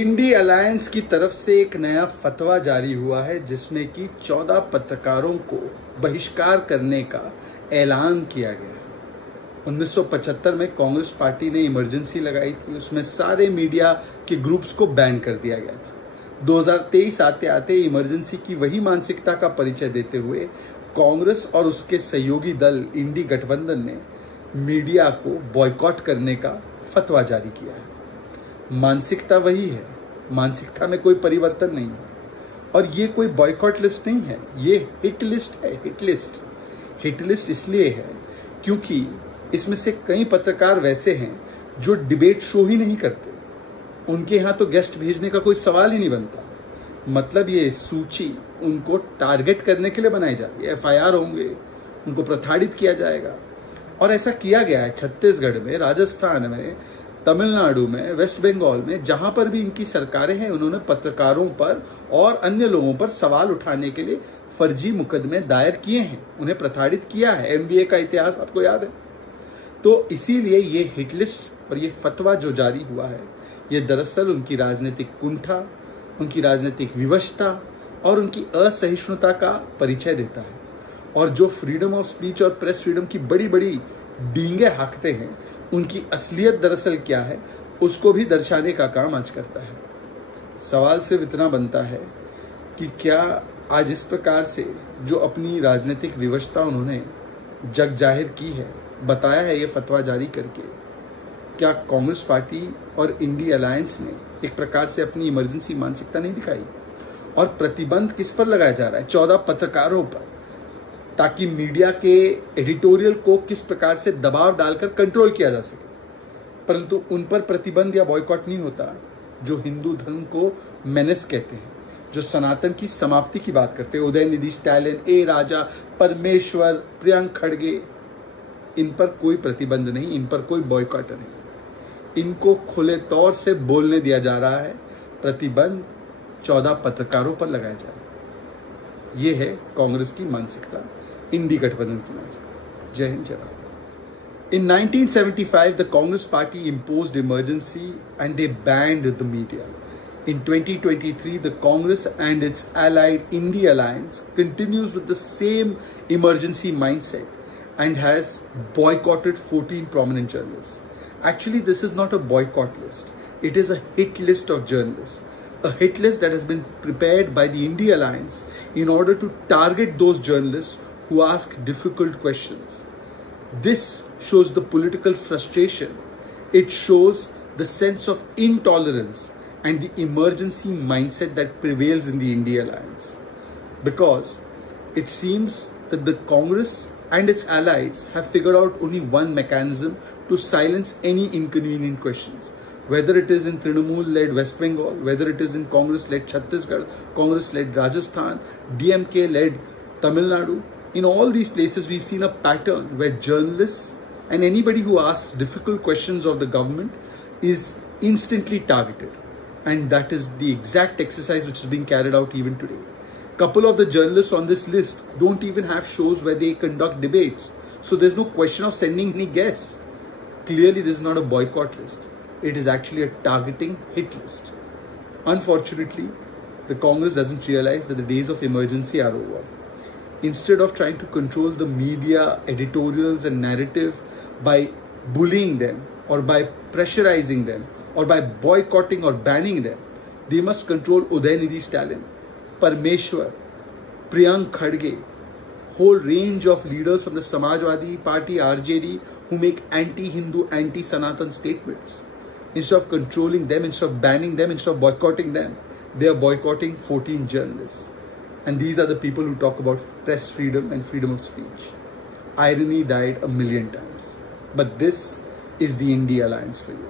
INDI alliance की तरफ से एक नया फतवा जारी हुआ है जिसमें कि 14 पत्रकारों को बहिष्कार करने का ऐलान किया गया है। 1975 में कांग्रेस पार्टी ने इमरजेंसी लगाई थी, उसमें सारे मीडिया के ग्रुप्स को बैन कर दिया गया था। 2023 आते आते इमरजेंसी की वही मानसिकता का परिचय देते हुए कांग्रेस और उसके सहयोगी दल इंडी गठबंधन ने मीडिया को बॉयकॉट करने का फतवा जारी किया है। मानसिकता वही है, मानसिकता में कोई परिवर्तन नहीं है। और ये कोई बॉयकॉट लिस्ट नहीं है, ये हिट लिस्ट है। हिट लिस्ट इसलिए है क्योंकि इसमें से कई पत्रकार वैसे हैं जो डिबेट शो ही नहीं करते, उनके यहां तो गेस्ट भेजने का कोई सवाल ही नहीं बनता। मतलब ये सूची उनको टारगेट करने के लिए बनाई जा रही है। FIR होंगे, उनको प्रताड़ित किया जाएगा। और ऐसा किया गया है छत्तीसगढ़ में, राजस्थान में, तमिलनाडु में, वेस्ट बंगाल में, जहां पर भी इनकी सरकारें हैं, उन्होंने पत्रकारों पर और अन्य लोगों पर सवाल उठाने के लिए फर्जी मुकदमे दायर किए हैं, उन्हें प्रताड़ित किया है। MBA का इतिहास आपको याद है। तो इसीलिए ये हिट लिस्ट और ये फतवा जो जारी हुआ है, ये दरअसल उनकी राजनीतिक कुंठा, उनकी राजनीतिक विवशता और उनकी असहिष्णुता का परिचय देता है। और जो फ्रीडम ऑफ स्पीच और प्रेस फ्रीडम की बड़ी बड़ी डींगे हाँकते हैं, उनकी असलियत दरअसल क्या है उसको भी दर्शाने का काम आज करता है। सवाल सिर्फ इतना बनता है कि क्या आज इस प्रकार से जो अपनी राजनीतिक विवशता उन्होंने जग जाहिर की है, बताया है ये फतवा जारी करके, क्या कांग्रेस पार्टी और इंडी अलायंस ने एक प्रकार से अपनी इमरजेंसी मानसिकता नहीं दिखाई? और प्रतिबंध किस पर लगाया जा रहा है? 14 पत्रकारों पर, ताकि मीडिया के एडिटोरियल को किस प्रकार से दबाव डालकर कंट्रोल किया जा सके। परंतु उन पर प्रतिबंध या बॉयकॉट नहीं होता जो हिंदू धर्म को मेनेस कहते हैं, जो सनातन की समाप्ति की बात करते हैं। उदयनिधि स्टैलिन, ए राजा, परमेश्वर, प्रियंक खड़गे, इन पर कोई प्रतिबंध नहीं, इन पर कोई बॉयकॉट नहीं। इनको खुले तौर से बोलने दिया जा रहा है। प्रतिबंध 14 पत्रकारों पर लगाया जा रहा है। ये है कांग्रेस की मानसिकता, इंडी गठबंधन की मानसिकता। जय हिंद, जय Bharat. In 1975, the Congress Party imposed emergency and they banned the media. In 2023, the Congress and its allied Indy Alliance continues with the same emergency mindset and has boycotted 14 prominent journalists. Actually, this is not a boycott list. It is a hit list of journalists. A hit list that has been prepared by the Indy Alliance in order to target those journalists who ask difficult questions. This shows the political frustration. It shows the sense of intolerance and the emergency mindset that prevails in the Indy Alliance. Because it seems that the Congress and its allies have figured out only one mechanism to silence any inconvenient questions. Whether it is in Trinamool-led West Bengal, whether it is in Congress-led Chhattisgarh, Congress-led Rajasthan, DMK-led Tamil Nadu, in all these places we've seen a pattern where journalists and anybody who asks difficult questions of the government is instantly targeted. And that is the exact exercise which is being carried out even today. Couple of the journalists on this list don't even have shows where they conduct debates. So there's no question of sending any guests. Clearly this is not a boycott list. It is actually a targeting hit list. Unfortunately, the Congress doesn't realize that the days of emergency are over. Instead of trying to control the media editorials and narrative by bullying them or by pressurizing them or by boycotting or banning them, they must control Udayanidhi Stalin, Parmeshwar, Priyank Khadge, whole range of leaders from the Samajwadi Party, RJD, who make anti-Hindu, anti-Sanatan statements. Instead of controlling them, instead of banning them, instead of boycotting them, they are boycotting 14 journalists. And these are the people who talk about press freedom and freedom of speech. Irony died a million times. But this is the Indy Alliance for you.